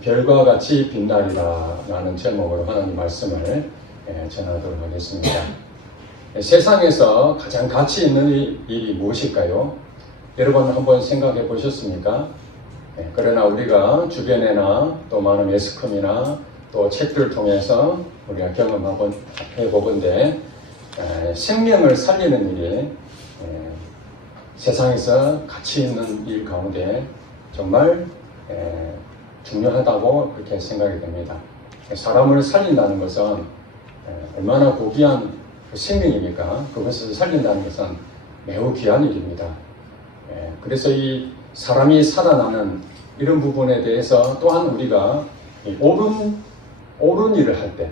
별과 같이 빛나리라 라는 제목으로 하나님 말씀을 전하도록 하겠습니다. 세상에서 가장 가치 있는 일이 무엇일까요? 여러분 한번 생각해 보셨습니까? 그러나 우리가 주변에나 또 많은 매스컴이나 또 책들을 통해서 우리가 경험해 보건대 생명을 살리는 일이 세상에서 가치 있는 일 가운데 정말 중요하다고 그렇게 생각이 됩니다. 사람을 살린다는 것은 얼마나 고귀한 생명입니까? 그것을 살린다는 것은 매우 귀한 일입니다. 그래서 이 사람이 살아나는 이런 부분에 대해서 또한 우리가 옳은 일을 할 때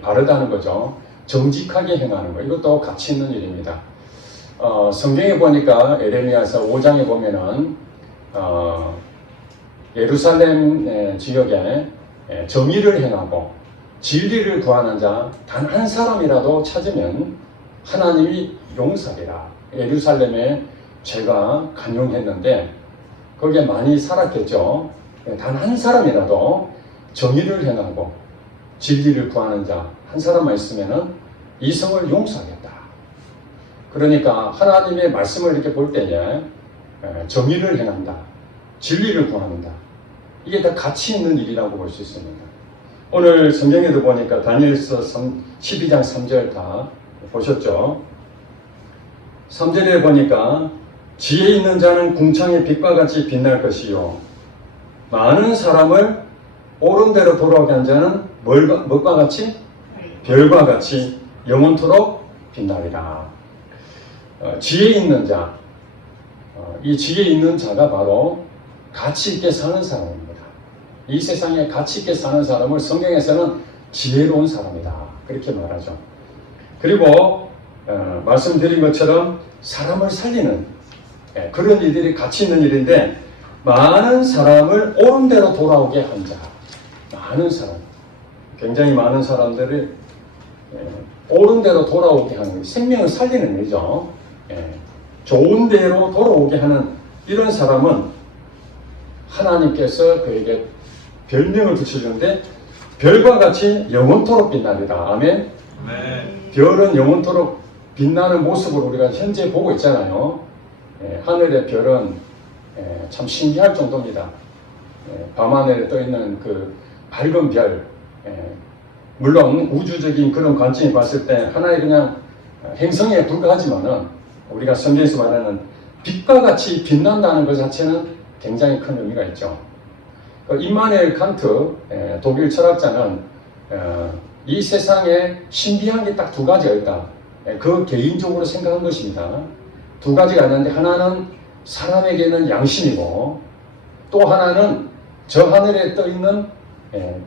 바르다는 거죠. 정직하게 행하는 거, 이것도 가치 있는 일입니다. 성경에 보니까 에레미야서 5장에 보면은 예루살렘 지역에 정의를 행하고 진리를 구하는 자 단 한 사람이라도 찾으면 하나님이 용서하리라. 예루살렘에 죄가 간용했는데 거기에 많이 살았겠죠. 단 한 사람이라도 정의를 행하고 진리를 구하는 자 한 사람만 있으면은 이 성을 용서하겠다. 그러니까 하나님의 말씀을 이렇게 볼 때에 정의를 행한다, 진리를 구한다. 이게 다 가치 있는 일이라고 볼 수 있습니다. 오늘 성경에도 보니까 다니엘서 12장 3절 다 보셨죠? 3절에 보니까 지혜 있는 자는 궁창의 빛과 같이 빛날 것이요 많은 사람을 옳은 대로 돌아오게 한 자는 무엇과 같이? 별과 같이 영원토록 빛나리라. 지혜 있는 자, 이 지혜 있는 자가 바로 가치 있게 사는 사람입니다. 이 세상에 가치 있게 사는 사람을 성경에서는 지혜로운 사람이다, 그렇게 말하죠. 그리고 말씀드린 것처럼 사람을 살리는 그런 일들이 가치 있는 일인데, 많은 사람을 옳은 대로 돌아오게 한 자, 많은 사람, 굉장히 많은 사람들이 옳은 대로 돌아오게 하는, 생명을 살리는 일이죠. 좋은 대로 돌아오게 하는 이런 사람은 하나님께서 그에게 별명을 붙여주는데, 별과 같이 영원토록 빛나리라. 아멘. 별은 영원토록 빛나는 모습을 우리가 현재 보고 있잖아요. 하늘의 별은 참 신기할 정도입니다. 밤하늘에 떠있는 그 밝은 별, 물론 우주적인 그런 관점이 봤을 때 하나의 그냥 행성에 불과하지만은 우리가 성경에서 말하는 빛과 같이 빛난다는 것 자체는 굉장히 큰 의미가 있죠. 임마누엘 칸트 독일 철학자는 이 세상에 신비한 게 딱 두 가지가 있다. 그 개인적으로 생각한 것입니다. 두 가지가 있는데, 하나는 사람에게는 양심이고 또 하나는 저 하늘에 떠 있는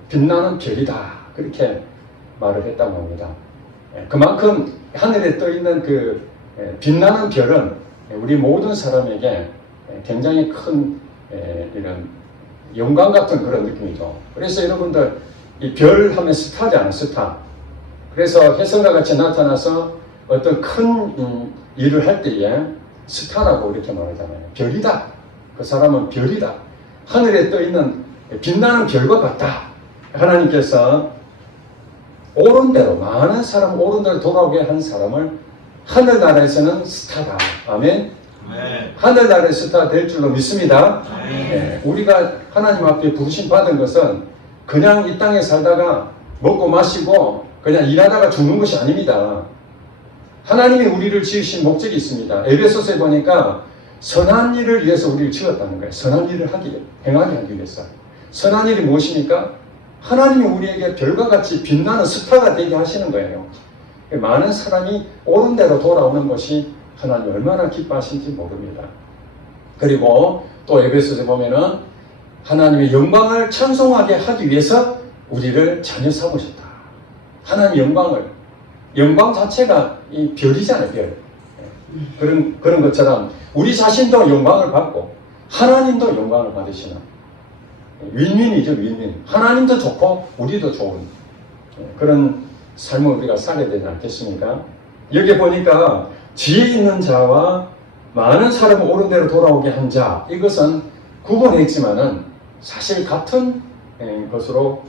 빛나는 별이다, 그렇게 말을 했다고 합니다. 그만큼 하늘에 떠 있는 그 빛나는 별은 우리 모든 사람에게 굉장히 큰 이런 영광 같은 그런 느낌이죠. 그래서 여러분들 이 별 하면 스타잖아요, 스타. 그래서 혜성과 같이 나타나서 어떤 큰 일을 할 때에 스타라고 이렇게 말하잖아요. 별이다. 그 사람은 별이다. 하늘에 떠 있는 빛나는 별과 같다. 하나님께서 옳은 대로, 많은 사람 옳은 대로 돌아오게 한 사람을 하늘나라에서는 스타다. 아멘. 하늘나라의 스타 될 줄로 믿습니다. 우리가 하나님 앞에 부르심 받은 것은 그냥 이 땅에 살다가 먹고 마시고 그냥 일하다가 죽는 것이 아닙니다. 하나님이 우리를 지으신 목적이 있습니다. 에베소서에 보니까 선한 일을 위해서 우리를 지었다는 거예요. 선한 일을 행하게 하기 위해서. 선한 일이 무엇입니까? 하나님이 우리에게 별과 같이 빛나는 스타가 되게 하시는 거예요. 많은 사람이 옳은 대로 돌아오는 것이 하나님이 얼마나 기뻐하신지 모릅니다. 그리고 또 에베소서에 보면은 하나님의 영광을 찬송하게 하기 위해서 우리를 자녀 삼으셨다. 하나님의 영광 자체가 이 별이잖아요, 별. 그런 것처럼 우리 자신도 영광을 받고 하나님도 영광을 받으시는 윈윈이죠, 윈윈. 하나님도 좋고 우리도 좋은 그런 삶을 우리가 살아야 되지 않겠습니까? 여기 보니까 지혜 있는 자와 많은 사람을 옳은 대로 돌아오게 한 자, 이것은 구분했지만은 사실 같은 것으로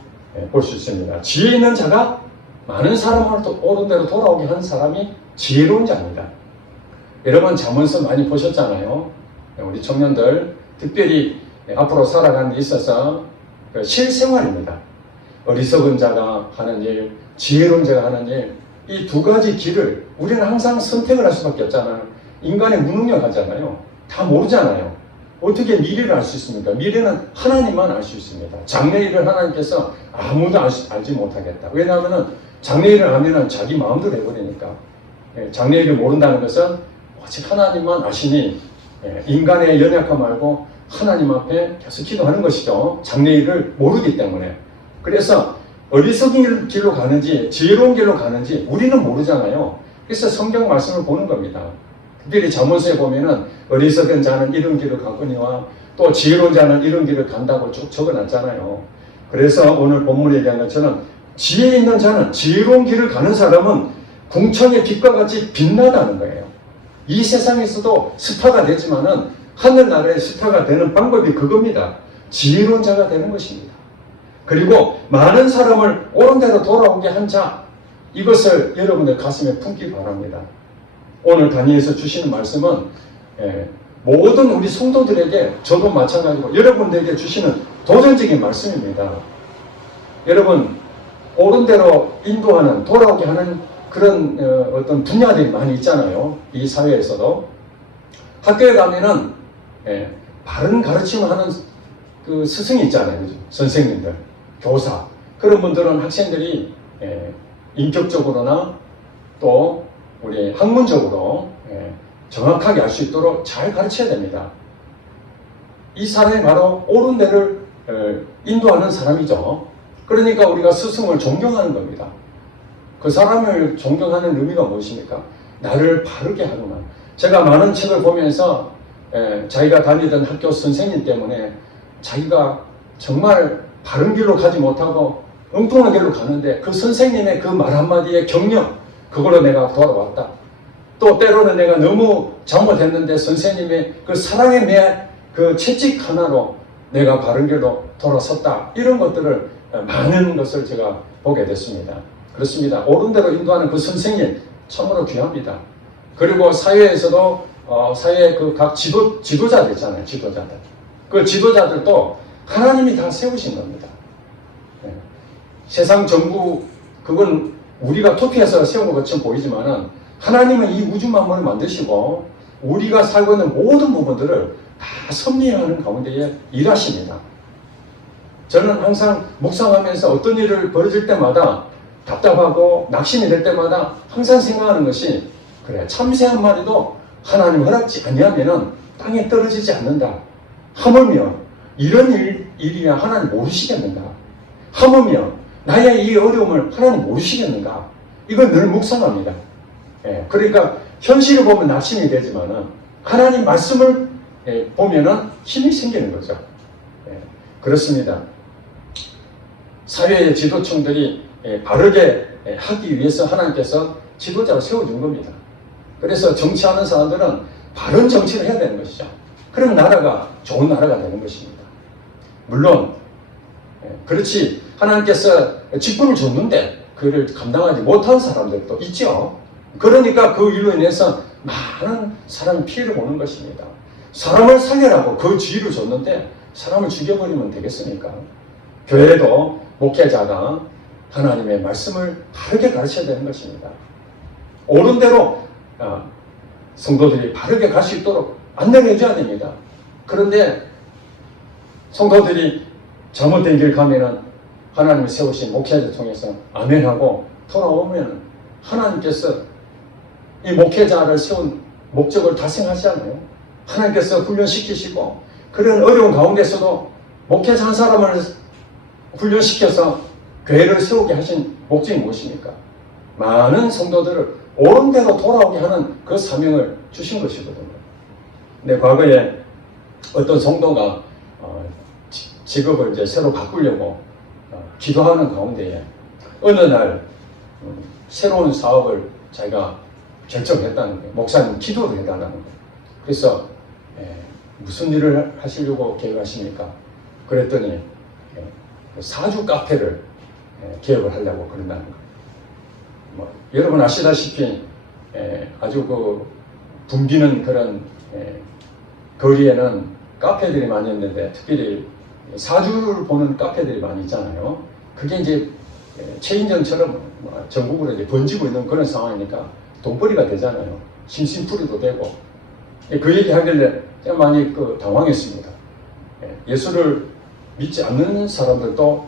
볼 수 있습니다. 지혜 있는 자가 많은 사람을 옳은 대로 돌아오게 하는 사람이 지혜로운 자입니다. 여러분 잠언서 많이 보셨잖아요. 우리 청년들 특별히 앞으로 살아가는 데 있어서 실생활입니다. 어리석은 자가 하는 일, 지혜로운 자가 하는 일, 이 두 가지 길을 우리는 항상 선택을 할 수밖에 없잖아요. 인간의 무능력하잖아요. 다 모르잖아요. 어떻게 미래를 알 수 있습니까? 미래는 하나님만 알 수 있습니다. 장래일을 하나님께서 아무도 알지 못하겠다. 왜냐하면 장래일을 알면 자기 마음대로 해버리니까. 장래일을 모른다는 것은 오직 하나님만 아시니 인간의 연약함 말고 하나님 앞에 계속 기도하는 것이죠. 장래일을 모르기 때문에. 그래서 어리석은 길로 가는지 지혜로운 길로 가는지 우리는 모르잖아요. 그래서 성경 말씀을 보는 겁니다. 특별히 잠언서에 보면은 어리석은 자는 이런 길을 가거니와 또 지혜로운 자는 이런 길을 간다고 쭉 적어놨잖아요. 그래서 오늘 본문에 얘기한 것처럼 지혜 있는 자는 지혜로운 길을 가는 사람은 궁창의 빛과 같이 빛나다는 거예요. 이 세상에서도 스타가 되지만은 하늘나라의 스타가 되는 방법이 그겁니다. 지혜로운 자가 되는 것입니다. 그리고 많은 사람을 옳은 대로 돌아오게 한 자, 이것을 여러분들 가슴에 품기 바랍니다. 오늘 다니엘에서 주시는 말씀은 모든 우리 성도들에게 저도 마찬가지고 여러분들에게 주시는 도전적인 말씀입니다. 여러분 옳은 대로 인도하는 돌아오게 하는 그런 어떤 분야들이 많이 있잖아요. 이 사회에서도 학교에 가면은 바른 가르침을 하는 그 스승이 있잖아요. 그죠? 선생님들, 교사 그런 분들은 학생들이 인격적으로나 또 우리 학문적으로 정확하게 알 수 있도록 잘 가르쳐야 됩니다. 이 사람이 바로 옳은 데를 인도하는 사람이죠. 그러니까 우리가 스승을 존경하는 겁니다. 그 사람을 존경하는 의미가 무엇입니까? 나를 바르게 하구나. 제가 많은 책을 보면서 자기가 다니던 학교 선생님 때문에 자기가 정말 바른 길로 가지 못하고 엉뚱한 길로 가는데 그 선생님의 그 말 한마디의 격려, 그걸로 내가 돌아왔다. 또 때로는 내가 너무 잘못했는데 선생님의 그 사랑의 그 채찍 하나로 내가 바른 길로 돌아섰다. 이런 것들을 많은 것을 제가 보게 됐습니다. 그렇습니다. 옳은 대로 인도하는 그 선생님 참으로 귀합니다. 그리고 사회에서도 사회의 그 각 지도자들 있잖아요. 지도자들. 그 지도자들도 하나님이 다 세우신 겁니다. 세상 정부 그건 우리가 투표해서 세운 것 같이 보이지만은 하나님은 이 우주 만물을 만드시고 우리가 살고 있는 모든 부분들을 다 섭리하는 가운데에 일하십니다. 저는 항상 묵상하면서 어떤 일을 벌어질 때마다 답답하고 낙심이 될 때마다 항상 생각하는 것이 그래 참새 한 마리도 하나님 허락지 아니하면은 땅에 떨어지지 않는다. 하물며 이런 일이야 하나님 모르시겠는가? 하물며 나의 이 어려움을 하나님 모르시겠는가? 이걸 늘 묵상합니다. 그러니까 현실을 보면 낙심이 되지만은 하나님 말씀을 보면은 힘이 생기는 거죠. 그렇습니다. 사회의 지도층들이 바르게 하기 위해서 하나님께서 지도자를 세워준 겁니다. 그래서 정치하는 사람들은 바른 정치를 해야 되는 것이죠. 그럼 나라가 좋은 나라가 되는 것입니다. 물론 그렇지 하나님께서 직분을 줬는데 그를 감당하지 못한 사람들도 있죠. 그러니까 그 일로 인해서 많은 사람이 피해를 보는 것입니다. 사람을 살려라고 그 지위를 줬는데 사람을 죽여버리면 되겠습니까? 교회도 목회자가 하나님의 말씀을 바르게 가르쳐야 되는 것입니다. 옳은 대로 성도들이 바르게 갈 수 있도록 안내를 해줘야 됩니다. 그런데 성도들이 잘못된 길 가면은 하나님이 세우신 목회자를 통해서 아멘하고 돌아오면 하나님께서 이 목회자를 세운 목적을 달성하시잖아요. 하나님께서 훈련시키시고 그런 어려운 가운데서도 목회자 한 사람을 훈련시켜서 교회를 세우게 하신 목적이 무엇입니까? 많은 성도들을 옳은 대로 돌아오게 하는 그 사명을 주신 것이거든요. 근데 과거에 어떤 성도가 직업을 이제 새로 바꾸려고 기도하는 가운데에 어느 날 새로운 사업을 자기가 결정했다는 거예요. 목사님 기도를 해달라는 거예요. 그래서 무슨 일을 하시려고 계획하십니까? 그랬더니 사주 카페를 개업을 하려고 그런다는 거예요. 여러분 아시다시피 아주 그 붐비는 그런 거리에는 카페들이 많이 있는데 특별히 사주를 보는 카페들이 많이 있잖아요. 그게 이제 체인점처럼 전국으로 이제 번지고 있는 그런 상황이니까 돈벌이가 되잖아요. 심심풀이도 되고. 그 얘기 하길래 제가 많이 당황했습니다. 예수를 믿지 않는 사람들도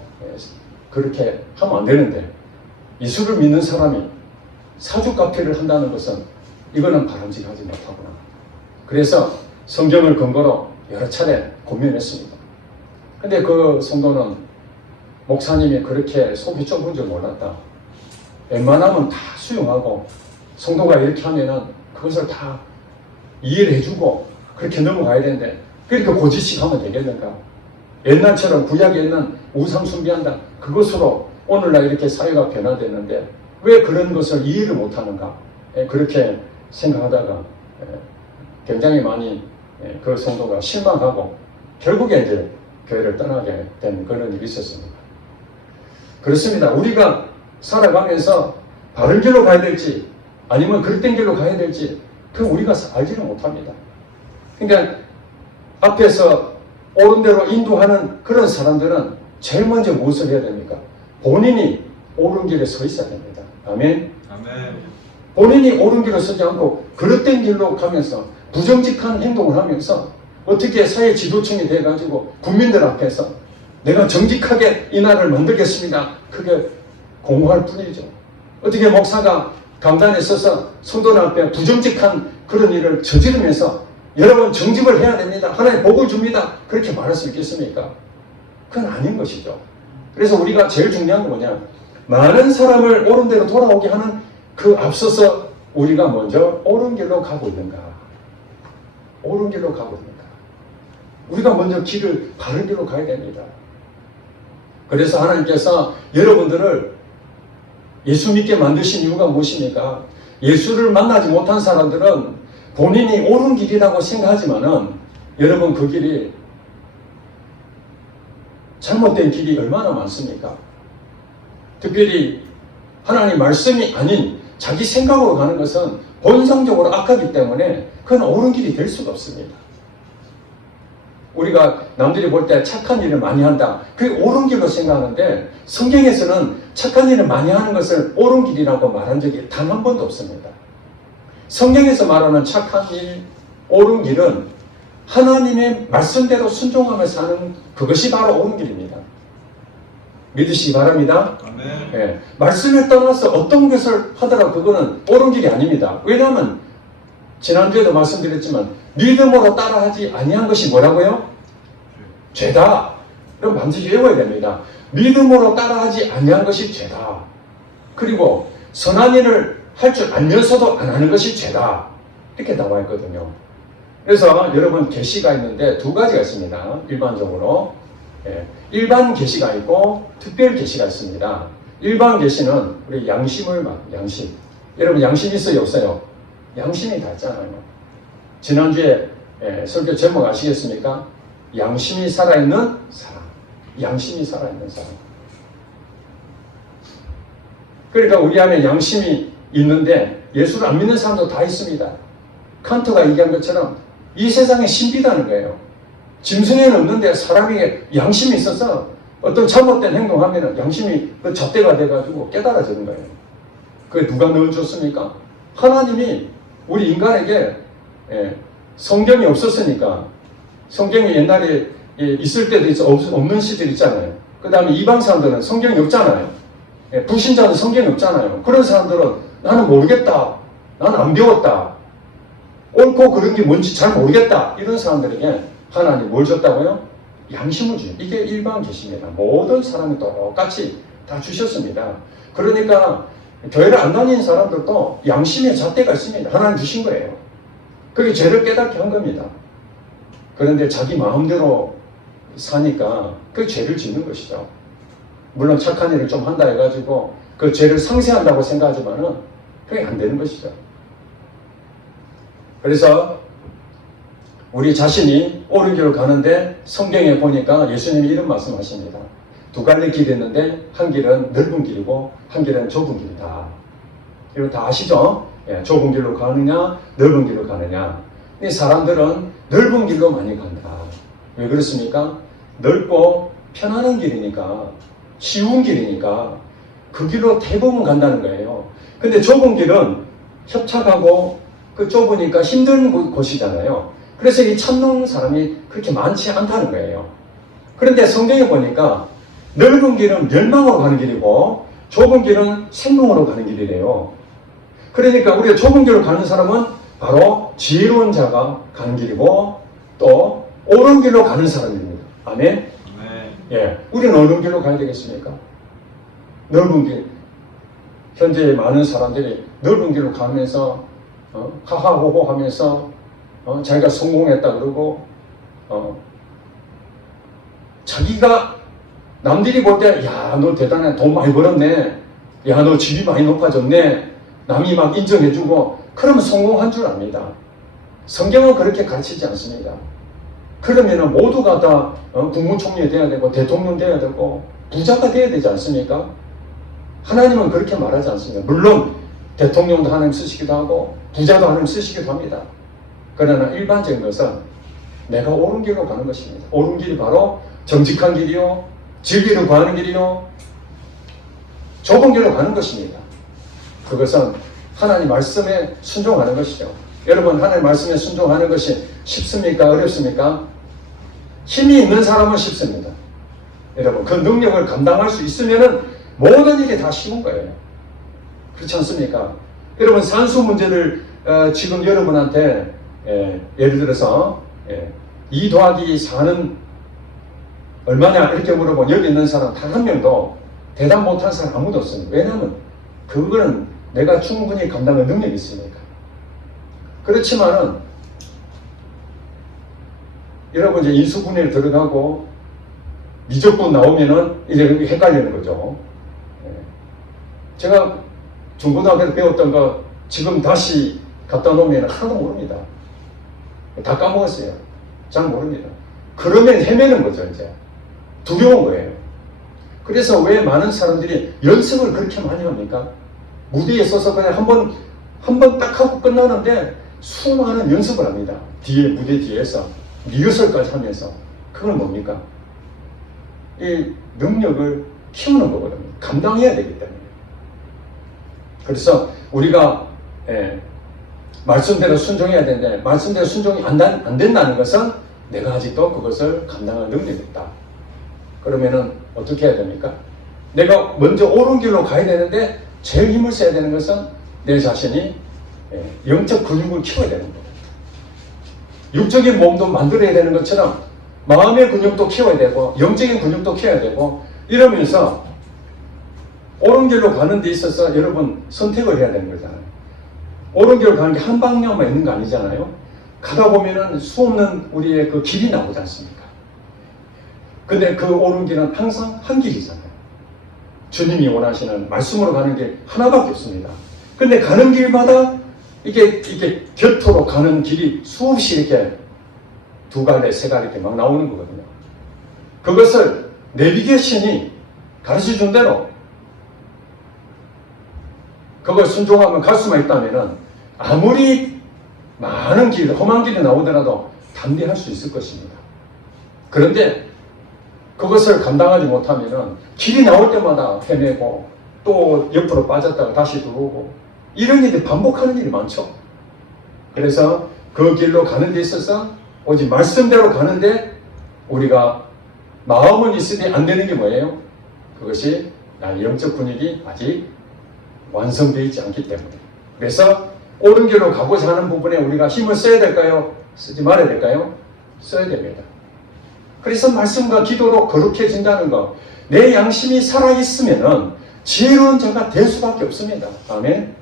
그렇게 하면 안 되는데 예수를 믿는 사람이 사주 카페를 한다는 것은 이거는 바람직하지 못하구나. 그래서 성경을 근거로 여러 차례 고민했습니다. 근데 그 성도는 목사님이 그렇게 속이 좁은 줄 몰랐다. 웬만하면 다 수용하고 성도가 이렇게 하면은 그것을 다 이해를 해주고 그렇게 넘어가야 되는데 그렇게 고지식 하면 되겠는가? 옛날처럼 구약에 있는 우상 숭배한다. 그것으로 오늘날 이렇게 사회가 변화됐는데 왜 그런 것을 이해를 못하는가? 그렇게 생각하다가 굉장히 많이 그 성도가 실망하고 결국에 이제 교회를 떠나게 된 그런 일이 있었습니다. 그렇습니다. 우리가 살아가면서 바른 길로 가야 될지 아니면 그릇된 길로 가야 될지 그 우리가 알지를 못합니다. 그러니까 앞에서 옳은 대로 인도하는 그런 사람들은 제일 먼저 무엇을 해야 됩니까? 본인이 옳은 길에 서 있어야 됩니다. 아멘. 아멘. 본인이 옳은 길을 서지 않고 그릇된 길로 가면서 부정직한 행동을 하면서 어떻게 사회 지도층이 돼가지고 국민들 앞에서 내가 정직하게 이 나라를 만들겠습니다. 그게 공허할 뿐이죠. 어떻게 목사가 강단에 서서 성도들 앞에 부정직한 그런 일을 저지르면서 여러분 정직을 해야 됩니다. 하나님 복을 줍니다. 그렇게 말할 수 있겠습니까? 그건 아닌 것이죠. 그래서 우리가 제일 중요한 건 뭐냐? 많은 사람을 옳은 대로 돌아오게 하는 그 앞서서 우리가 먼저 옳은 길로 가고 있는가? 옳은 길로 가고 있는가? 우리가 먼저 길을 바른 길로 가야 됩니다. 그래서 하나님께서 여러분들을 예수 믿게 만드신 이유가 무엇입니까? 예수를 만나지 못한 사람들은 본인이 옳은 길이라고 생각하지만은 여러분 그 길이 잘못된 길이 얼마나 많습니까? 특별히 하나님 말씀이 아닌 자기 생각으로 가는 것은 본성적으로 악하기 때문에 그건 옳은 길이 될 수가 없습니다. 우리가 남들이 볼 때 착한 일을 많이 한다. 그게 옳은 길로 생각하는데 성경에서는 착한 일을 많이 하는 것을 옳은 길이라고 말한 적이 단 한 번도 없습니다. 성경에서 말하는 착한 일, 옳은 길은 하나님의 말씀대로 순종하며 사는 그것이 바로 옳은 길입니다. 믿으시기 바랍니다. 네. 말씀을 떠나서 어떤 것을 하더라도 그거는 옳은 길이 아닙니다. 왜냐하면 지난주에도 말씀드렸지만 믿음으로 따라하지 아니한 것이 뭐라고요? 죄다. 그럼 반드시 외워야 됩니다. 믿음으로 따라하지 아니한 것이 죄다. 그리고 선한 일을 할 줄 알면서도 안 하는 것이 죄다. 이렇게 나와 있거든요. 그래서 여러분 계시가 있는데 두 가지가 있습니다. 일반적으로 일반 계시가 있고 특별 계시가 있습니다. 일반 계시는 우리 양심. 여러분 양심 있어요 없어요? 양심이 다 있잖아요. 지난주에 설교 제목 아시겠습니까? 양심이 살아있는 사람. 양심이 살아있는 사람. 그러니까 우리 안에 양심이 있는데 예수를 안 믿는 사람도 다 있습니다. 칸트가 얘기한 것처럼 이 세상에 신비다는 거예요. 짐승에는 없는데 사람에게 양심이 있어서 어떤 잘못된 행동하면 양심이 그 잣대가 돼가지고 깨달아지는 거예요. 그게 누가 넣어줬습니까? 하나님이 우리 인간에게 성경이 없었으니까 성경이 옛날에 있을 때도 있어 없는 시절 있잖아요. 그 다음에 이방 사람들은 성경이 없잖아요. 불신자는 성경이 없잖아요. 그런 사람들은 나는 모르겠다. 나는 안 배웠다. 옳고 그런 게 뭔지 잘 모르겠다. 이런 사람들에게 하나님 뭘 줬다고요? 양심을 주요. 이게 일반 계시입니다. 모든 사람이 똑같이 다 주셨습니다. 그러니까 교회를 안 다니는 사람들도 양심의 잣대가 있습니다. 하나님 주신 거예요. 그게 죄를 깨닫게 한 겁니다. 그런데 자기 마음대로 사니까 그 죄를 짓는 것이죠. 물론 착한 일을 좀 한다 해가지고 그 죄를 상쇄한다고 생각하지만은 그게 안 되는 것이죠. 그래서 우리 자신이 옳은 길을 가는데 성경에 보니까 예수님이 이런 말씀하십니다. 두 갈래 길이 있는데 한 길은 넓은 길이고 한 길은 좁은 길이다. 이거 다 아시죠? 예, 좁은 길로 가느냐 넓은 길로 가느냐. 이 사람들은 넓은 길로 많이 간다. 왜 그렇습니까? 넓고 편안한 길이니까, 쉬운 길이니까 그 길로 대부분 간다는 거예요. 근데 좁은 길은 협착하고 그 좁으니까 힘든 곳이잖아요. 그래서 이 찾는 사람이 그렇게 많지 않다는 거예요. 그런데 성경에 보니까 넓은 길은 멸망으로 가는 길이고 좁은 길은 생명으로 가는 길이래요. 그러니까 우리가 좁은 길로 가는 사람은 바로 지혜로운 자가 가는 길이고 또 옳은 길로 가는 사람입니다. 아멘? 예, 우리는 어느 길로 가야 되겠습니까? 넓은 길. 현재 많은 사람들이 넓은 길로 가면서 하하호호 하면서 자기가 성공했다 그러고 자기가 남들이 볼 때 야, 너 대단해, 돈 많이 벌었네, 야, 너 집이 많이 높아졌네, 남이 막 인정해주고 그러면 성공한 줄 압니다. 성경은 그렇게 가르치지 않습니다. 그러면 모두가 다 국무총리 돼야 되고 대통령 돼야 되고 부자가 돼야 되지 않습니까? 하나님은 그렇게 말하지 않습니다. 물론 대통령도 하나님 쓰시기도 하고 부자도 하나님 쓰시기도 합니다. 그러나 일반적인 것은 내가 옳은 길로 가는 것입니다. 옳은 길이 바로 정직한 길이요, 진리를 구하는 길이요, 좁은 길로 가는 것입니다. 그것은 하나님 말씀에 순종하는 것이죠. 여러분, 하나님 말씀에 순종하는 것이 쉽습니까? 어렵습니까? 힘이 있는 사람은 쉽습니다. 여러분, 그 능력을 감당할 수 있으면은 모든 일이 다 쉬운 거예요. 그렇지 않습니까? 여러분, 산수 문제를 지금 여러분한테 예를 들어서 2 더하기 4는 얼마냐 이렇게 물어보면 여기 있는 사람 단 한 명도 대답 못한 사람 아무도 없습니다. 왜냐하면 그거는 내가 충분히 감당할 능력이 있으니까. 그렇지만은 여러분 이제 인수분해를 들어가고 미적분 나오면은 이제 헷갈리는 거죠. 제가 중고등학교에서 배웠던 거 지금 다시 갖다 놓으면 하나도 모릅니다. 다 까먹었어요. 잘 모릅니다. 그러면 헤매는 거죠, 이제. 두려운 거예요. 그래서 왜 많은 사람들이 연습을 그렇게 많이 합니까? 무대에 서서 그냥 한 번 딱 하고 끝나는데 수많은 연습을 합니다. 무대 뒤에서. 리허설까지 하면서. 그건 뭡니까? 이 능력을 키우는 거거든요. 감당해야 되기 때문에. 그래서 우리가 말씀대로 순종해야 되는데 말씀대로 순종이 안 된다는 것은 내가 아직도 그것을 감당할 능력이 없다. 그러면은 어떻게 해야 됩니까? 내가 먼저 옳은 길로 가야 되는데 제일 힘을 써야 되는 것은 내 자신이 영적 근육을 키워야 되는 거예요. 육적인 몸도 만들어야 되는 것처럼 마음의 근육도 키워야 되고 영적인 근육도 키워야 되고 이러면서 옳은 길로 가는 데 있어서 여러분 선택을 해야 되는 거잖아요. 옳은 길로 가는 게 한 방향만 있는 거 아니잖아요. 가다 보면은 수없는 우리의 그 길이 나오지 않습니까? 근데 그 옳은 길은 항상 한 길이잖아요. 주님이 원하시는 말씀으로 가는 길 하나밖에 없습니다. 근데 가는 길마다 이게 곁으로 가는 길이 수없이 이렇게 2 갈래, 3 갈래 이렇게 막 나오는 거거든요. 그것을 내비게이션이 가르쳐 준 대로 그걸 순종하면 갈 수만 있다면은 아무리 많은 길, 험한 길이 나오더라도 담대할 수 있을 것입니다. 그런데 그것을 감당하지 못하면은 길이 나올 때마다 헤매고 또 옆으로 빠졌다가 다시 들어오고 이런 일이 반복하는 일이 많죠. 그래서 그 길로 가는 데 있어서 오직 말씀대로 가는데 우리가 마음은 있으니 안 되는 게 뭐예요? 그것이 나의 영적 근육이 아직 완성되어 있지 않기 때문에. 그래서 옳은 길로 가고자 하는 부분에 우리가 힘을 써야 될까요? 쓰지 말아야 될까요? 써야 됩니다. 그래서 말씀과 기도로 거룩해진다는 것. 내 양심이 살아있으면은 지혜로운 자가 될 수밖에 없습니다. 아멘.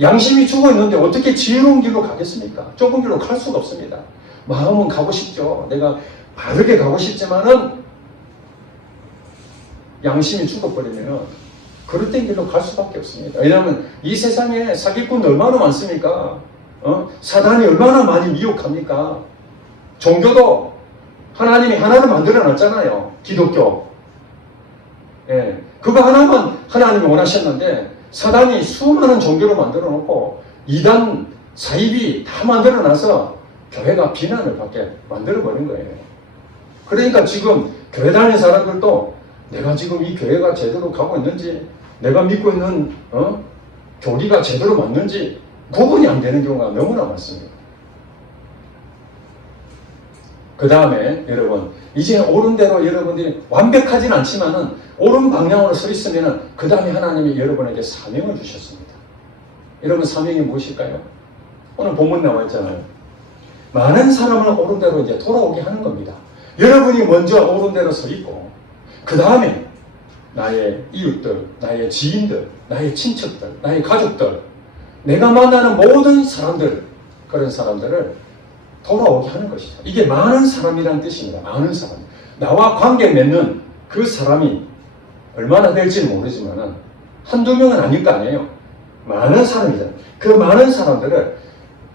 양심이 죽어 있는데 어떻게 지혜로운 길로 가겠습니까? 좁은 길로 갈 수가 없습니다. 마음은 가고 싶죠. 내가 바르게 가고 싶지만은 양심이 죽어버리면 그릇된 길로 갈 수밖에 없습니다. 왜냐하면 이 세상에 사기꾼도 얼마나 많습니까? 사단이 얼마나 많이 미혹합니까? 종교도 하나님이 하나를 만들어 놨잖아요. 기독교. 예, 그거 하나만 하나님이 원하셨는데 사단이 수많은 종교를 만들어 놓고 이단 사입이 다 만들어 놔서 교회가 비난을 받게 만들어 버린 거예요. 그러니까 지금 교회 다니는 사람들도 내가 지금 이 교회가 제대로 가고 있는지, 내가 믿고 있는 교리가 제대로 맞는지 구분이 안 되는 경우가 너무나 많습니다. 그 다음에 여러분, 이제 옳은 대로 여러분들이 완벽하진 않지만은 옳은 방향으로 서 있으면은 그 다음에 하나님이 여러분에게 사명을 주셨습니다. 여러분, 사명이 무엇일까요? 오늘 본문 나와 있잖아요. 많은 사람을 옳은 대로 이제 돌아오게 하는 겁니다. 여러분이 먼저 옳은 대로 서 있고, 그 다음에 나의 이웃들, 나의 지인들, 나의 친척들, 나의 가족들, 내가 만나는 모든 사람들, 그런 사람들을 돌아오게 하는 것이죠. 이게 많은 사람이라는 뜻입니다. 많은 사람. 나와 관계 맺는 그 사람이 얼마나 될지는 모르지만은 한두 명은 아닐 거 아니에요. 많은 사람이잖아요. 그 많은 사람들을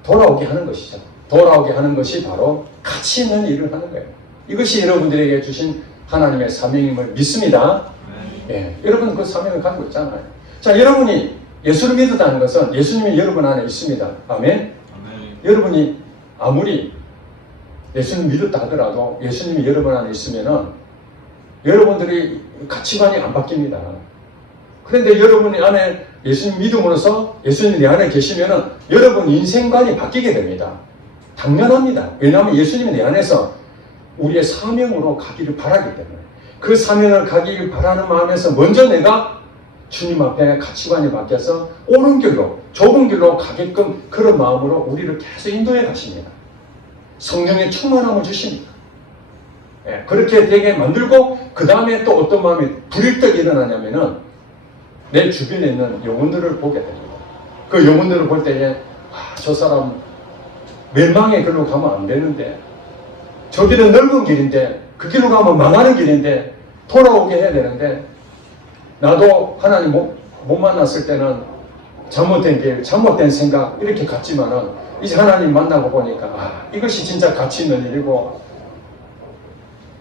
돌아오게 하는 것이죠. 돌아오게 하는 것이 바로 가치 있는 일을 하는 거예요. 이것이 여러분들에게 주신 하나님의 사명임을 믿습니다. 예, 여러분 그 사명을 가지고 있잖아요. 자, 여러분이 예수를 믿었다는 것은 예수님이 여러분 안에 있습니다. 아멘? 아멘. 여러분이 아무리 예수님 믿었다 하더라도 예수님이 여러분 안에 있으면은 여러분들이 가치관이 안 바뀝니다. 그런데 여러분이 안에 예수님 믿음으로써 예수님이 내 안에 계시면은 여러분 인생관이 바뀌게 됩니다. 당연합니다. 왜냐하면 예수님이 내 안에서 우리의 사명으로 가기를 바라기 때문에 그 사명을 가기를 바라는 마음에서 먼저 내가 주님 앞에 가치관이 바뀌어서 옳은 길로, 좁은 길로 가게끔 그런 마음으로 우리를 계속 인도해 가십니다. 성령의 충만함을 주십니다. 예, 그렇게 되게 만들고 그 다음에 또 어떤 마음이 불일떡 일어나냐면은 내 주변에 있는 영혼들을 보게 됩니다. 그 영혼들을 볼 때에 저 사람 멸망의 길로 가면 안 되는데, 저 길은 넓은 길인데, 그 길로 가면 망하는 길인데 돌아오게 해야 되는데, 나도 하나님 못 만났을 때는 잘못된 길, 잘못된 생각 이렇게 갔지만은 이제 하나님 만나고 보니까 이것이 진짜 가치 있는 일이고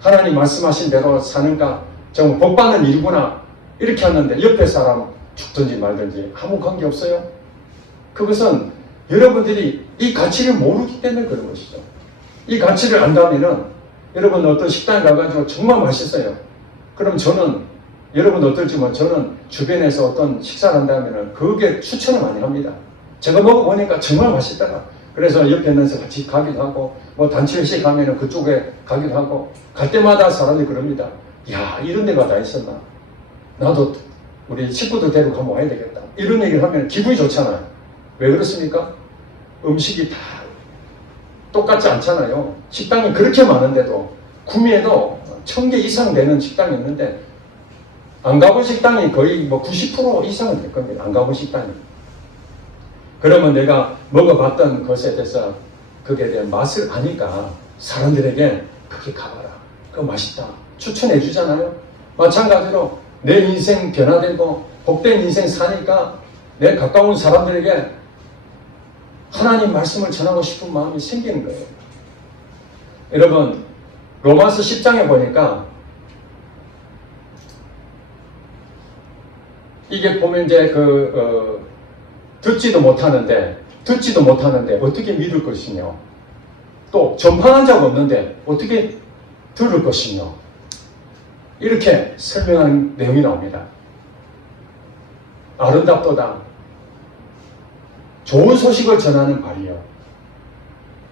하나님 말씀하신 대로 사는가 정말 복받는 일이구나 이렇게 하는데 옆에 사람 죽든지 말든지 아무 관계 없어요. 그것은 여러분들이 이 가치를 모르기 때문에 그런 것이죠. 이 가치를 안다면은 여러분 어떤 식당에 가가지고 정말 맛있어요. 그럼 저는 여러분 어떨지 저는 주변에서 어떤 식사를 한다면은 그게 추천을 많이 합니다. 제가 먹어보니까 정말 맛있더라. 그래서 옆에 있는 데서 같이 가기도 하고 뭐 단체회식 가면은 그쪽에 가기도 하고 갈 때마다 사람들이 그럽니다. 야, 이런 데가 다 있었나? 나도 우리 식구들 데리고 한번 와야 되겠다. 이런 얘기를 하면 기분이 좋잖아요. 왜 그렇습니까? 음식이 다 똑같지 않잖아요. 식당이 그렇게 많은데도 구미에도 1000개 이상 되는 식당이 있는데 안 가본 식당이 거의 90% 이상은 될 겁니다. 안 가본 식당이. 그러면 내가 먹어봤던 것에 대해서 그게 대한 맛을 아니까 사람들에게 그게 가봐라. 그거 맛있다. 추천해 주잖아요. 마찬가지로 내 인생 변화되고 복된 인생 사니까 내 가까운 사람들에게 하나님 말씀을 전하고 싶은 마음이 생기는 거예요. 여러분, 로마서 10장에 보니까 이게 보면 이제 듣지도 못하는데 어떻게 믿을 것이며 또 전파한 자가 없는데 어떻게 들을 것이며 이렇게 설명하는 내용이 나옵니다. 아름답도다. 좋은 소식을 전하는 발이요.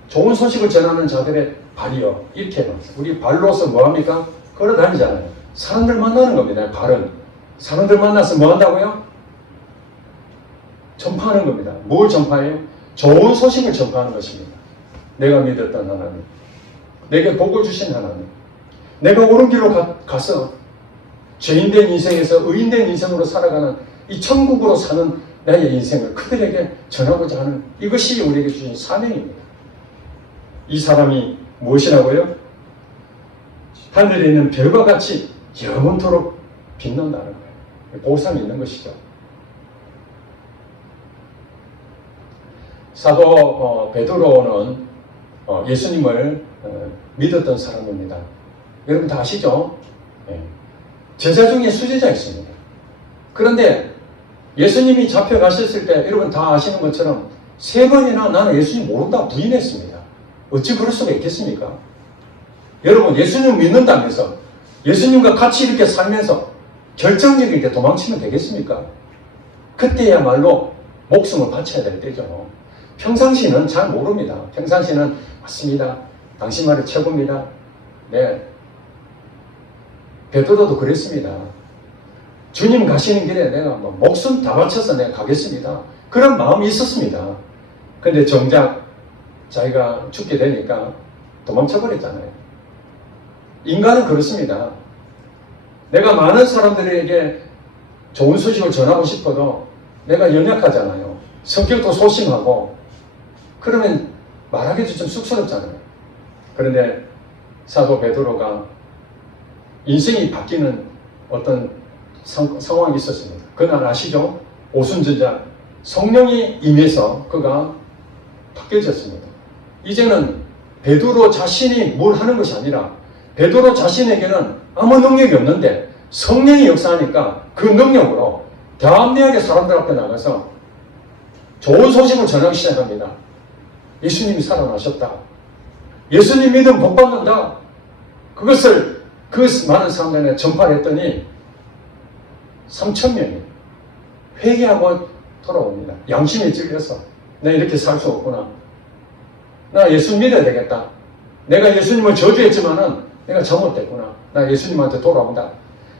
좋은 소식을 전하는 자들의 발이요. 이렇게 말합니다. 우리 발로서 뭐합니까? 걸어다니잖아요. 사람들 만나는 겁니다. 발은. 사람들 만나서 뭐 한다고요? 전파하는 겁니다. 뭘 전파해요? 좋은 소식을 전파하는 것입니다. 내가 믿었던 하나님, 내게 복을 주신 하나님, 내가 옳은 길로 가서 죄인된 인생에서 의인된 인생으로 살아가는 이 천국으로 사는 나의 인생을 그들에게 전하고자 하는 이것이 우리에게 주신 사명입니다. 이 사람이 무엇이라고요? 하늘에 있는 별과 같이 영원토록 빛난다는 거예요. 보상이 있는 것이죠. 사도 베드로는 예수님을 믿었던 사람입니다. 여러분 다 아시죠? 네. 제자 중에 수제자 있습니다. 그런데 예수님이 잡혀가셨을 때 여러분 다 아시는 것처럼 3번이나 나는 예수님 모른다 부인했습니다. 어찌 그럴 수가 있겠습니까? 여러분 예수님 믿는다면서 예수님과 같이 이렇게 살면서 결정적일 때 도망치면 되겠습니까? 그때야말로 목숨을 바쳐야 될 때죠. 평상시는 잘 모릅니다. 평상시는 맞습니다. 당신 말이 최고입니다. 네. 베드로도 그랬습니다. 주님 가시는 길에 내가 뭐 목숨 다 바쳐서 내가 가겠습니다. 그런 마음이 있었습니다. 근데 정작 자기가 죽게 되니까 도망쳐버렸잖아요. 인간은 그렇습니다. 내가 많은 사람들에게 좋은 소식을 전하고 싶어도 내가 연약하잖아요. 성격도 소심하고 그러면 말하기도 좀 쑥스럽잖아요. 그런데 사도 베드로가 인생이 바뀌는 어떤 상황이 있었습니다. 그날 아시죠? 오순절날 성령이 임해서 그가 바뀌어졌습니다. 이제는 베드로 자신이 뭘 하는 것이 아니라 베드로 자신에게는 아무 능력이 없는데 성령이 역사하니까 그 능력으로 담대하게 사람들 앞에 나가서 좋은 소식을 전하기 시작합니다. 예수님이 살아나셨다. 예수님 믿으면 복 받는다. 그것을 그 많은 사람들에 전파를 했더니 3,000명이 회개하고 돌아옵니다. 양심에 찔려서 내가 이렇게 살 수 없구나. 나 예수 믿어야 되겠다. 내가 예수님을 저주했지만은 내가 잘못됐구나. 나 예수님한테 돌아온다.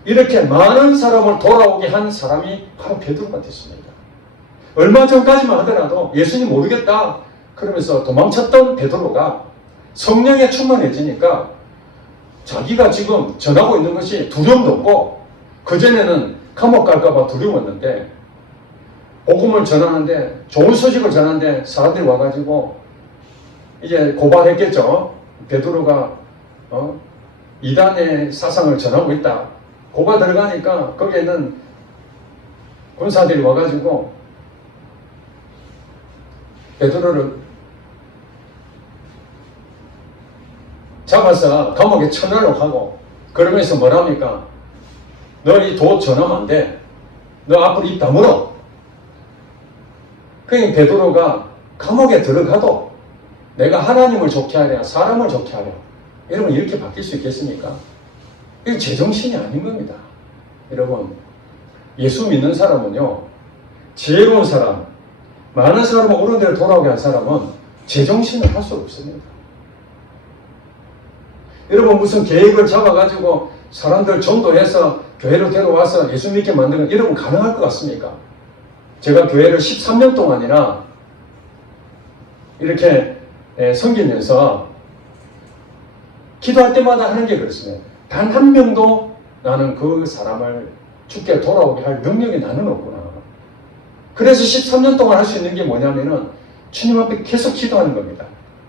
이렇게 많은 사람을 돌아오게 한 사람이 바로 베드로가 됐습니다. 얼마 전까지만 하더라도 예수님 모르겠다 그러면서 도망쳤던 베드로가 성령에 충만해지니까 자기가 지금 전하고 있는 것이 두려움도 없고 그전에는 감옥 갈까봐 두려웠는데 복음을 전하는데 좋은 소식을 전하는데 사람들이 와가지고 이제 고발했겠죠. 베드로가 이단의 사상을 전하고 있다. 고발 들어가니까 거기에 있는 군사들이 와가지고 베드로를 잡아서 감옥에 쳐넣으려고 하고 그러면서 뭐랍니까? 너 이 도 전하면 안 돼. 너 앞으로 입 다물어. 그러니까 베드로가 감옥에 들어가도 내가 하나님을 좋게 하랴 사람을 좋게 하랴 여러분 이렇게 바뀔 수 있겠습니까? 이게 제정신이 아닌 겁니다. 여러분 예수 믿는 사람은요 지혜로운 사람 많은 사람을 옳은 대로 돌아오게 한 사람은 제정신을 할 수 없습니다. 여러분 무슨 계획을 잡아가지고 사람들 전도해서 교회로 데려와서 예수 믿게 만드는 여러분 가능할 것 같습니까? 제가 교회를 13년 동안이나 이렇게 섬기면서 기도할 때마다 하는 게 그렇습니다. 단 한 명도 나는 그 사람을 죽게 돌아오게 할 능력이 나는 없구나. 그래서 13년 동안 할 수 있는 게 뭐냐면은 주님 앞에 계속 기도하는 겁니다.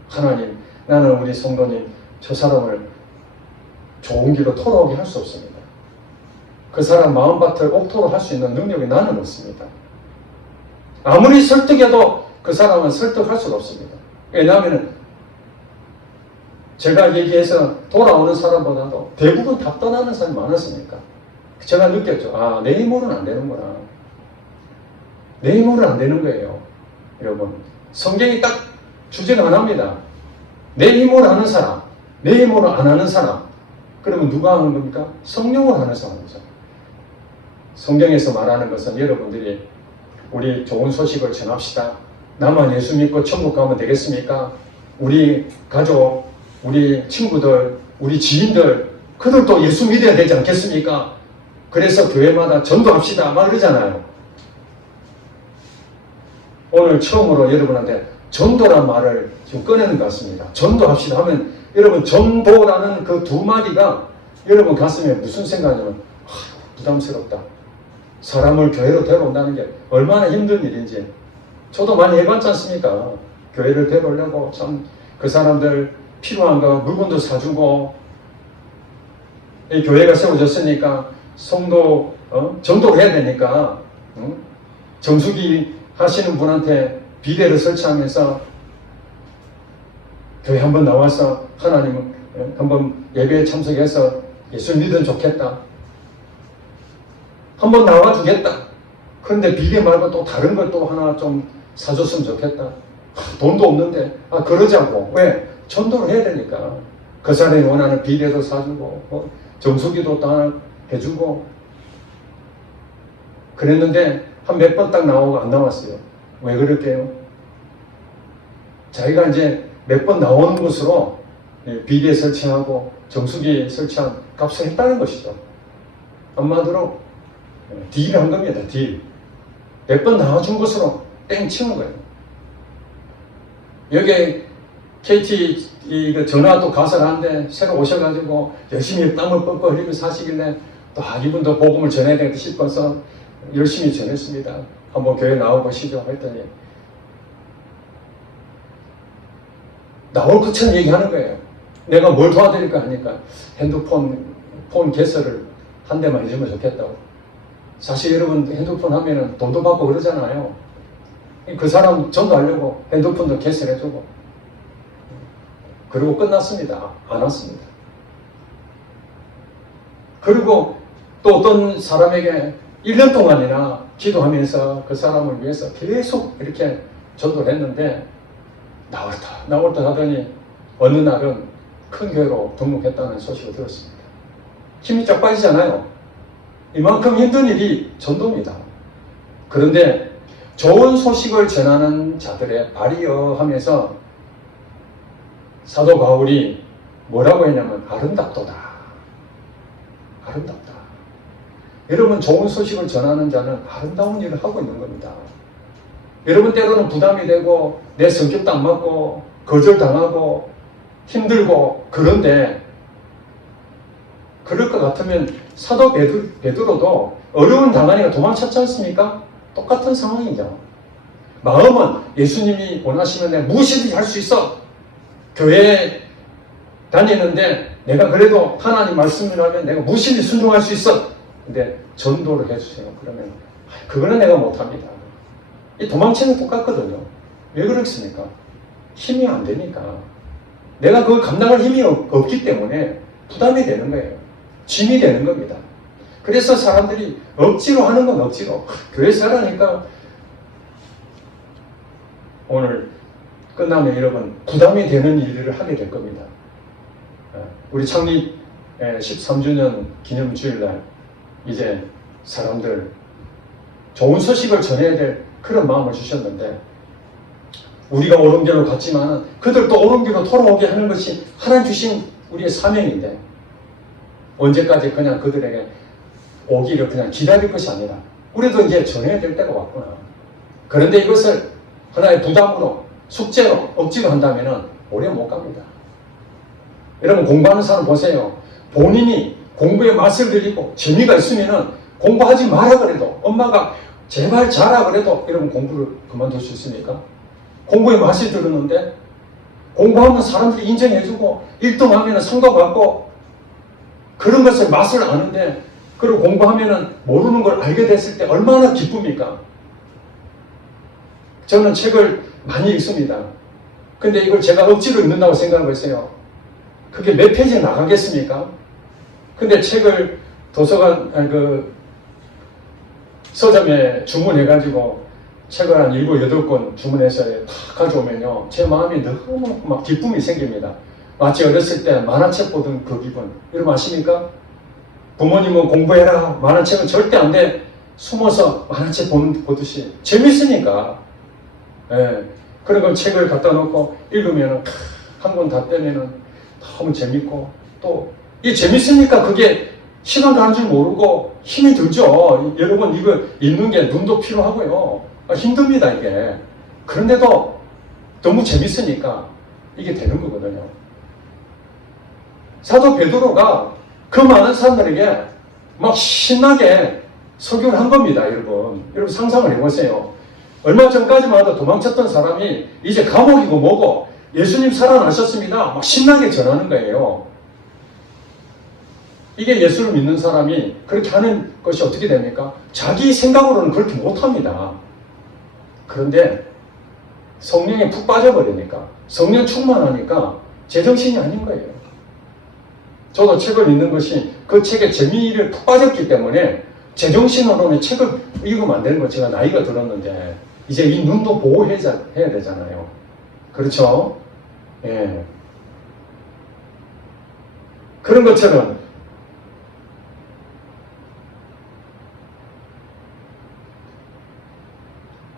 하나님, 나는 우리 성도님 저 사람을 좋은 길로 돌아오게 할 수 없습니다. 그 사람 마음밭을 옥토로 할 수 있는 능력이 나는 없습니다. 아무리 설득해도 그 사람은 설득할 수가 없습니다. 왜냐하면 제가 얘기해서 돌아오는 사람보다도 대부분 다 떠나는 사람이 많았으니까 제가 느꼈죠. 아, 내 힘으로는 안 되는구나. 내 힘으로는 안 되는 거예요. 여러분 성경이 딱 주제가 하나입니다. 내 힘으로 하는 사람, 내 힘으로 안 하는 사람. 그러면 누가 하는 겁니까? 성령으로 하는 사람이죠. 성경에서 말하는 것은 여러분들이 우리 좋은 소식을 전합시다. 나만 예수 믿고 천국 가면 되겠습니까? 우리 가족, 우리 친구들, 우리 지인들, 그들도 예수 믿어야 되지 않겠습니까? 그래서 교회마다 전도합시다. 막 그러잖아요. 오늘 처음으로 여러분한테 전도란 말을 지금 꺼내는 것 같습니다. 전도합시다 하면 여러분 전도라는 그 두 마디가 여러분 가슴에 무슨 생각이냐면 부담스럽다. 사람을 교회로 데려온다는 게 얼마나 힘든 일인지 저도 많이 해봤지 않습니까? 교회를 데려오려고 참 그 사람들 필요한 거 물건도 사주고 이 교회가 세워졌으니까 성도 전도를 해야 되니까 정수기 하시는 분한테 비대를 설치하면서 교회 한번 나와서 하나님은 한번 예배에 참석해서 예수 믿으면 좋겠다. 한번 나와주겠다. 그런데 비계 말고 또 다른 걸 또 하나 좀 사줬으면 좋겠다. 돈도 없는데 그러자고. 왜? 전도를 해야 되니까. 그 사람이 원하는 비계도 사주고 정수기도 또 하나 해주고 그랬는데 한 몇 번 딱 나오고 안 나왔어요. 왜 그럴게요? 자기가 이제 몇 번 나오는 곳으로 비계 설치하고 정수기 설치한 값을 했다는 것이죠. 한마디로 딜을 한 겁니다. 딜. 몇 번 나와준 것으로 땡 치는 거예요. 여기에 KT 전화도 가설하는데 새로 오셔가지고 열심히 땀을 뻘뻘 흘리며 사시길래 또 이분도 복음을 전해야 되겠다 싶어서 열심히 전했습니다. 한번 교회 나와보시죠 했더니 나올 것처럼 얘기하는 거예요. 내가 뭘 도와드릴까 하니까 핸드폰 개설을 한 대만 해주면 좋겠다고. 사실 여러분 핸드폰 하면은 돈도 받고 그러잖아요. 그 사람 전도하려고 핸드폰도 개설해주고 그리고 끝났습니다. 안 왔습니다. 그리고 또 어떤 사람에게 1년 동안이나 기도하면서 그 사람을 위해서 계속 이렇게 전도를 했는데 나올다 하더니 어느 날은 큰 교회로 등록했다는 소식을 들었습니다. 힘이 쫙 빠지잖아요. 이만큼 힘든 일이 전도입니다. 그런데 좋은 소식을 전하는 자들의 발이여 하면서 사도 바울이 뭐라고 했냐면 아름답도다. 아름답다. 여러분 좋은 소식을 전하는 자는 아름다운 일을 하고 있는 겁니다. 여러분 때로는 부담이 되고 내 성격도 안 맞고 거절당하고 힘들고 그런데 그럴 것 같으면 사도 베드로도 어려운 당하니까 도망쳤지 않습니까? 똑같은 상황이죠. 마음은 예수님이 원하시면 내가 무엇이든지 할 수 있어. 교회에 다니는데 내가 그래도 하나님 말씀을 하면 내가 무엇이든지 순종할 수 있어. 근데 전도를 해주세요. 그러면 그거는 내가 못합니다. 이 도망치는 똑같거든요. 왜 그렇습니까? 힘이 안 되니까. 내가 그걸 감당할 힘이 없기 때문에 부담이 되는 거예요. 짐이 되는 겁니다. 그래서 사람들이 억지로 하는 건 억지로. 교회에서 하라니까 오늘 끝나면 여러분 부담이 되는 일들을 하게 될 겁니다. 우리 창립 13주년 기념주일날 이제 사람들 좋은 소식을 전해야 될 그런 마음을 주셨는데 우리가 옳은 길로 갔지만 그들도 옳은 길로 돌아오게 하는 것이 하나님 주신 우리의 사명인데 언제까지 그냥 그들에게 오기를 그냥 기다릴 것이 아니라 우리도 이제 전해야 될 때가 왔구나. 그런데 이것을 하나의 부담으로 숙제로 억지로 한다면 오래 못 갑니다. 여러분 공부하는 사람 보세요. 본인이 공부에 맛을 들이고 재미가 있으면 공부하지 마라 그래도 엄마가 제발 자라 그래도 여러분 공부를 그만둘 수 있습니까? 공부에 맛이 들었는데 공부하면 사람들이 인정해주고 1등하면 상도 받고 그런 것을 맛을 아는데 그리고 공부하면 모르는 걸 알게 됐을 때 얼마나 기쁩니까? 저는 책을 많이 읽습니다. 근데 이걸 제가 억지로 읽는다고 생각하고 있어요. 그게 몇 페이지에 나가겠습니까? 근데 책을 도서관, 서점에 주문해가지고 책을 한 7, 8권 주문해서 다 가져오면요. 제 마음이 너무 막 기쁨이 생깁니다. 마치 어렸을 때 만화책 보던 그 기분. 여러분 아십니까? 부모님은 공부해라. 만화책은 절대 안 돼. 숨어서 만화책 보듯이. 재밌으니까. 예. 그런 책을 갖다 놓고 읽으면 한 권 다 떼면은 너무 재밌고 또 이게 재밌으니까 그게 시간 가는 줄 모르고 힘이 들죠. 여러분 이거 읽는 게 눈도 필요하고요. 힘듭니다 이게. 그런데도 너무 재밌으니까 이게 되는 거거든요. 사도 베드로가 그 많은 사람들에게 막 신나게 설교를 한 겁니다. 여러분 상상을 해보세요. 얼마 전까지만 해도 도망쳤던 사람이 이제 감옥이고 뭐고 예수님 살아나셨습니다. 막 신나게 전하는 거예요. 이게 예수를 믿는 사람이 그렇게 하는 것이 어떻게 됩니까? 자기 생각으로는 그렇게 못합니다. 그런데 성령에 푹 빠져버리니까 성령 충만하니까 제정신이 아닌 거예요. 저도 책을 읽는 것이 그 책의 재미를 푹 빠졌기 때문에 제정신으로는 책을 읽으면 안 되는 거 제가 나이가 들었는데 이제 이 눈도 보호해야 되잖아요. 그렇죠? 예. 그런 것처럼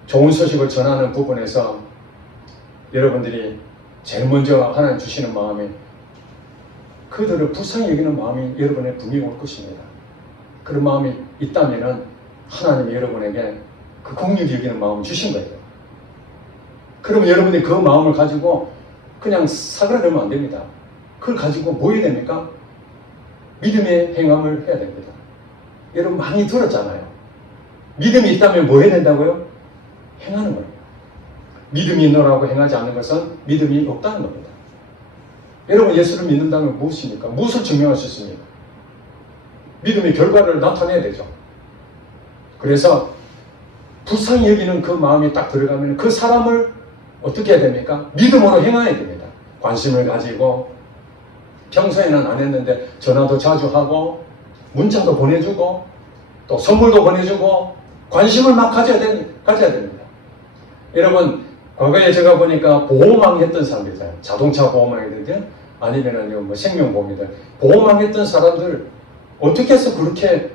좋은 소식을 전하는 부분에서 여러분들이 제일 먼저 하나님 주시는 마음이 그들을 불쌍히 여기는 마음이 여러분의 분명히 올 것입니다. 그런 마음이 있다면 하나님이 여러분에게 그 긍휼히 여기는 마음을 주신 거예요. 그러면 여러분이 그 마음을 가지고 그냥 사그라들면 안 됩니다. 그걸 가지고 뭐 해야 됩니까? 믿음의 행함을 해야 됩니다. 여러분 많이 들었잖아요. 믿음이 있다면 뭐 해야 된다고요? 행하는 거예요. 믿음이 있노라고 행하지 않는 것은 믿음이 없다는 겁니다. 여러분 예수를 믿는다면 무엇입니까? 무엇을 증명할 수 있습니까? 믿음의 결과를 나타내야 되죠. 그래서 불쌍히 여기는 그 마음이 딱 들어가면 그 사람을 어떻게 해야 됩니까? 믿음으로 행해야 됩니다. 관심을 가지고 평소에는 안 했는데 전화도 자주 하고 문자도 보내주고 또 선물도 보내주고 관심을 막 가져야 됩니다. 여러분 과거에 제가 보니까 보호망 했던 사람들 있잖아요. 자동차 보호망이든 아니면 뭐 생명보험이든 보호망 했던 사람들 어떻게 해서 그렇게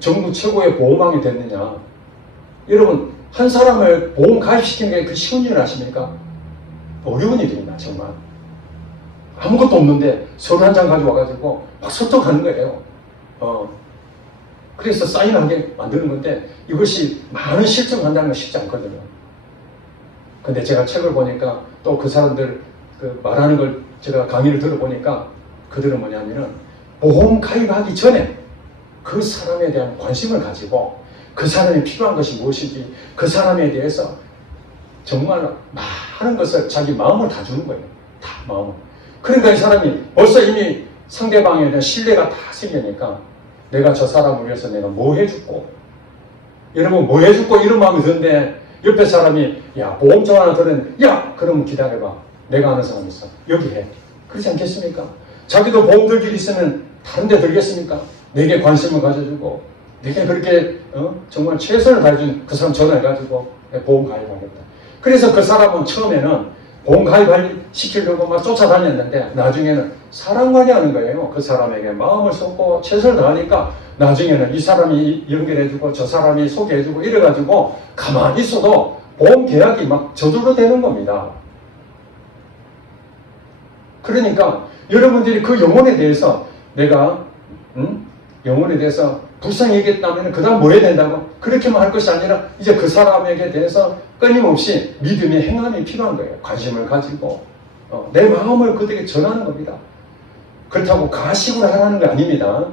정부 최고의 보호망이 됐느냐. 여러분 한 사람을 보험 가입시키는 게 그 쉬운 일 아십니까? 어려운 일입니다. 정말 아무것도 없는데 서류 한 장 가지고 와가지고 막 소통하는 거예요. 그래서 사인하게 만드는 건데 이것이 많은 실증한다는 건 쉽지 않거든요. 근데 제가 책을 보니까 또 그 사람들 그 말하는 걸 제가 강의를 들어보니까 그들은 뭐냐면은 보험 가입하기 전에 그 사람에 대한 관심을 가지고 그 사람이 필요한 것이 무엇인지 그 사람에 대해서 정말 많은 것을 자기 마음을 다 주는 거예요. 다 마음을. 그러니까 이 사람이 벌써 이미 상대방에 대한 신뢰가 다 생기니까 내가 저 사람을 위해서 내가 뭐 해줄고 여러분 뭐 해줄고 이런 마음이 드는데 옆에 사람이 야 보험 전화 들었는데 야 그러면 기다려봐. 내가 아는 사람 있어. 여기 해. 그렇지 않겠습니까? 자기도 보험 들 일 있으면 다른 데 들겠습니까? 내게 관심을 가져주고 내게 그렇게 정말 최선을 다해준 그 사람 전화해가지고 보험 가입하겠다. 그래서 그 사람은 처음에는 보험 가입시키려고 막 쫓아다녔는데 나중에는 사랑관이 하는 거예요. 그 사람에게 마음을 쏟고 최선을 다하니까 나중에는 이 사람이 연결해주고 저 사람이 소개해주고 이래가지고 가만히 있어도 보험 계약이 막 저절로 되는 겁니다. 그러니까 여러분들이 그 영혼에 대해서 내가 영혼에 대해서 불쌍히 얘기했다면 그 다음 뭐 해야 된다고? 그렇게만 할 것이 아니라 이제 그 사람에게 대해서 끊임없이 믿음의 행함이 필요한 거예요. 관심을 가지고 내 마음을 그들에게 전하는 겁니다. 그렇다고 가식으로 하라는 거 아닙니다.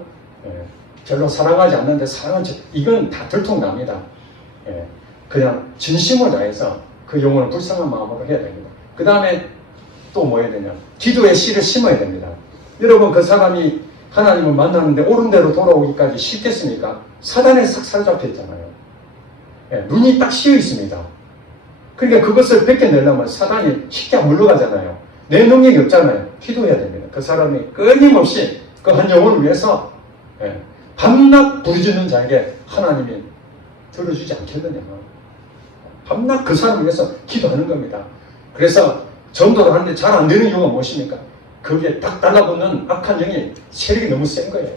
별로 사랑하지 않는데 이건 다 들통납니다. 그냥 진심을 다해서 그 영혼을 불쌍한 마음으로 해야 됩니다. 그 다음에 또 뭐 해야 되냐? 기도의 씨를 심어야 됩니다. 여러분 그 사람이 하나님을 만나는데 옳은 대로 돌아오기까지 쉽겠습니까? 사단에 싹 사로잡혀 있잖아요. 눈이 딱 씌어 있습니다. 그러니까 그것을 벗겨내려면 사단이 쉽게 안 물러가잖아요. 내 능력이 없잖아요. 기도해야 됩니다. 그 사람이 끊임없이 그 한 영혼을 위해서 밤낮 부르짖는 자에게 하나님이 들어주지 않겠느냐. 밤낮 그 사람을 위해서 기도하는 겁니다. 그래서 전도를 하는데 잘 안 되는 이유가 무엇입니까? 거기에 딱 달라붙는 악한 영이 세력이 너무 센 거예요.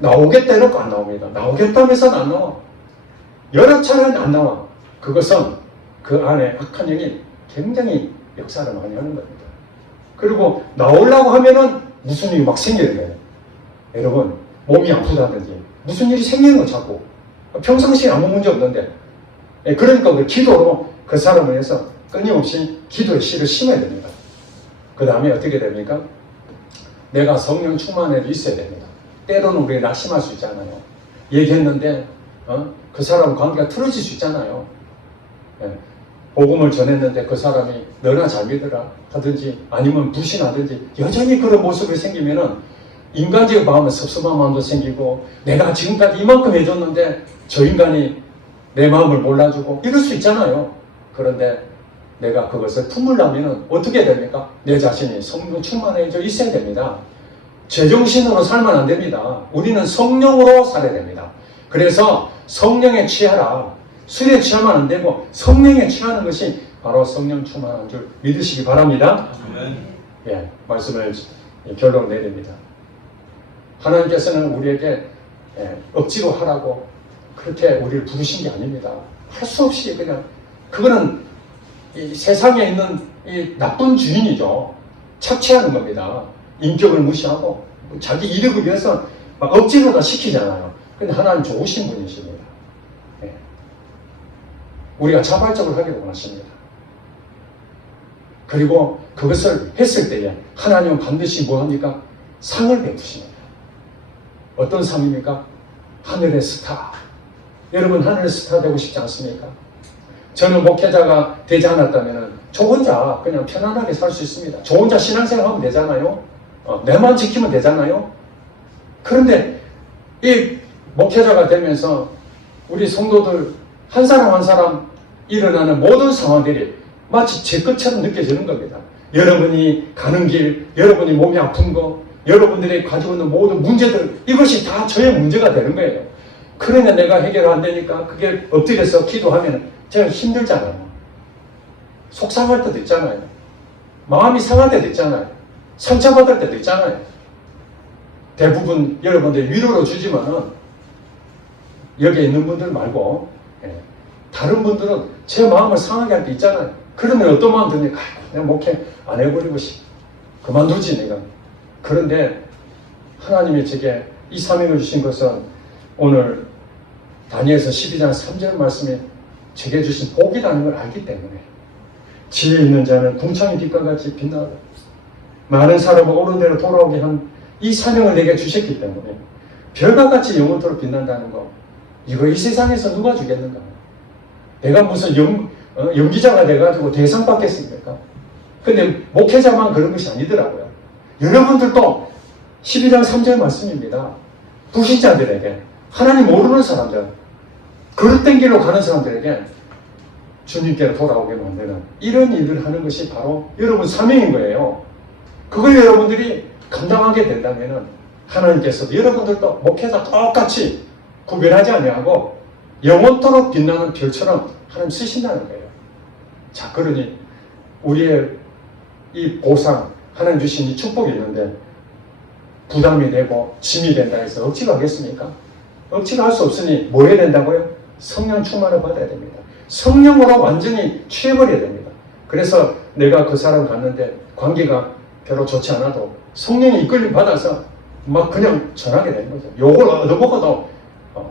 나오겠다 해놓고 안 나옵니다. 나오겠다면서는 안 나와. 여러 차례 안 나와. 그것은 그 안에 악한 영이 굉장히 역사를 많이 하는 겁니다. 그리고 나오려고 하면은 무슨 일이 막 생겨야 돼요. 여러분 몸이 아프다든지 무슨 일이 생기는 거 자꾸. 평상시에 아무 문제 없는데. 그러니까 우리 기도로 그 사람을 위해서 끊임없이 기도의 씨를 심어야 됩니다. 그 다음에 어떻게 됩니까? 내가 성령 충만해도 있어야 됩니다. 때로는 우리 낙심할 수 있잖아요. 얘기했는데 그 사람 관계가 틀어질 수 있잖아요. 복음을 전했는데 그 사람이 너나 잘 믿으라 하든지 아니면 불신하든지 여전히 그런 모습이 생기면은 인간적인 마음은 섭섭한 마음도 생기고 내가 지금까지 이만큼 해줬는데 저 인간이 내 마음을 몰라주고 이럴 수 있잖아요. 그런데 내가 그것을 품으려면 어떻게 됩니까? 내 자신이 성령 충만해져 있어야 됩니다. 제정신으로 살면 안 됩니다. 우리는 성령으로 살아야 됩니다. 그래서 성령에 취하라. 술에 취하면 안 되고 성령에 취하는 것이 바로 성령 충만한 줄 믿으시기 바랍니다. 예, 말씀을 결론 내립니다. 하나님께서는 우리에게 억지로 하라고 그렇게 우리를 부르신 게 아닙니다. 할 수 없이 그냥 그거는 이 세상에 있는 이 나쁜 주인이죠. 착취하는 겁니다. 인격을 무시하고 자기 이득을 위해서 막 억지로 다 시키잖아요. 근데 하나님 좋으신 분이십니다. 예. 우리가 자발적으로 하기를 원하십니다. 그리고 그것을 했을 때에 하나님은 반드시 뭐합니까? 상을 베푸십니다. 어떤 상입니까? 하늘의 스타. 여러분 하늘의 스타 되고 싶지 않습니까? 저는 목회자가 되지 않았다면 저 혼자 그냥 편안하게 살 수 있습니다. 저 혼자 신앙생활 하면 되잖아요. 내만 지키면 되잖아요. 그런데 이 목회자가 되면서 우리 성도들 한 사람 한 사람 일어나는 모든 상황들이 마치 제 것처럼 느껴지는 겁니다. 여러분이 가는 길, 여러분이 몸이 아픈 거, 여러분들이 가지고 있는 모든 문제들, 이것이 다 저의 문제가 되는 거예요. 그러냐 내가 해결 안 되니까 그게 엎드려서 기도하면 제가 힘들잖아요. 속상할 때도 있잖아요. 마음이 상할 때도 있잖아요. 상처받을 때도 있잖아요. 대부분 여러분들 위로로 주지만은 여기에 있는 분들 말고 다른 분들은 제 마음을 상하게 할 때 있잖아요. 그러면 어떤 마음 듭니까? 내가 목회 안 해버리고 싶어. 그만두지 내가. 그런데 하나님이 제게 이 사명을 주신 것은 오늘 다니엘서 12장 3절 말씀에 제게 주신 복이라는 걸 알기 때문에 지혜 있는 자는 궁창의 빛과 같이 빛나고 많은 사람을 옳은 대로 돌아오게 한 이 사명을 내게 주셨기 때문에 별과 같이 영원토록 빛난다는 거, 이거 이 세상에서 누가 주겠는가? 내가 무슨 연기자가 돼가지고 대상 받겠습니까? 근데 목회자만 그런 것이 아니더라고요. 여러분들도 12장 3절 말씀입니다. 불신자들에게, 하나님 모르는 사람들, 그릇된 길로 가는 사람들에게 주님께로 돌아오게 만드는 이런 일을 하는 것이 바로 여러분 사명인 거예요. 그걸 여러분들이 감당하게 된다면 하나님께서도 여러분들도 목회자 똑같이 구별하지 아니하고 영원토록 빛나는 별처럼 하나님 쓰신다는 거예요. 자, 그러니 우리의 이 보상, 하나님 주신 이 축복이 있는데 부담이 되고 짐이 된다 해서 억지로 하겠습니까? 억지로 할 수 없으니 뭐 해야 된다고요? 성령 충만을 받아야 됩니다. 성령으로 완전히 취해버려야 됩니다. 그래서 내가 그 사람 갔는데 관계가 별로 좋지 않아도 성령이 이끌림 받아서 막 그냥 전하게 되는 거죠. 욕을 얻어먹어도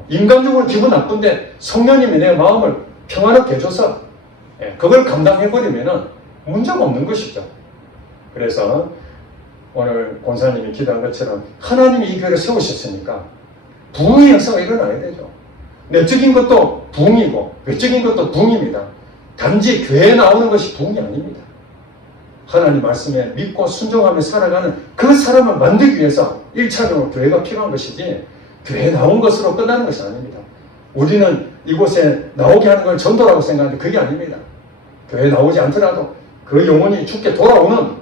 인간적으로 기분 나쁜데 성령님이 내 마음을 평안하게 해줘서 그걸 감당해버리면 문제가 없는 것이죠. 그래서 오늘 권사님이 기도한 것처럼 하나님이 이 교회를 세우셨으니까 부흥의 역사가 일어나야 되죠. 내적인 것도 부흥이고 외적인 것도 부흥입니다. 단지 교회에 나오는 것이 부흥이 아닙니다. 하나님 말씀에 믿고 순종하며 살아가는 그 사람을 만들기 위해서 1차적으로 교회가 필요한 것이지 교회에 나온 것으로 끝나는 것이 아닙니다. 우리는 이곳에 나오게 하는 걸 전도라고 생각하는데 그게 아닙니다. 교회에 나오지 않더라도 그 영혼이 주께 돌아오는,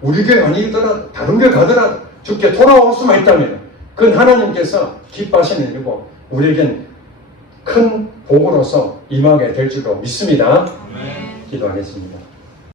우리 교회 아니더라도 다른 교회 가더라도 주께 돌아올 수만 있다면 그건 하나님께서 기뻐하시는 일이고 우리에겐 큰 복으로서 임하게 될 줄로 믿습니다. 기도하겠습니다.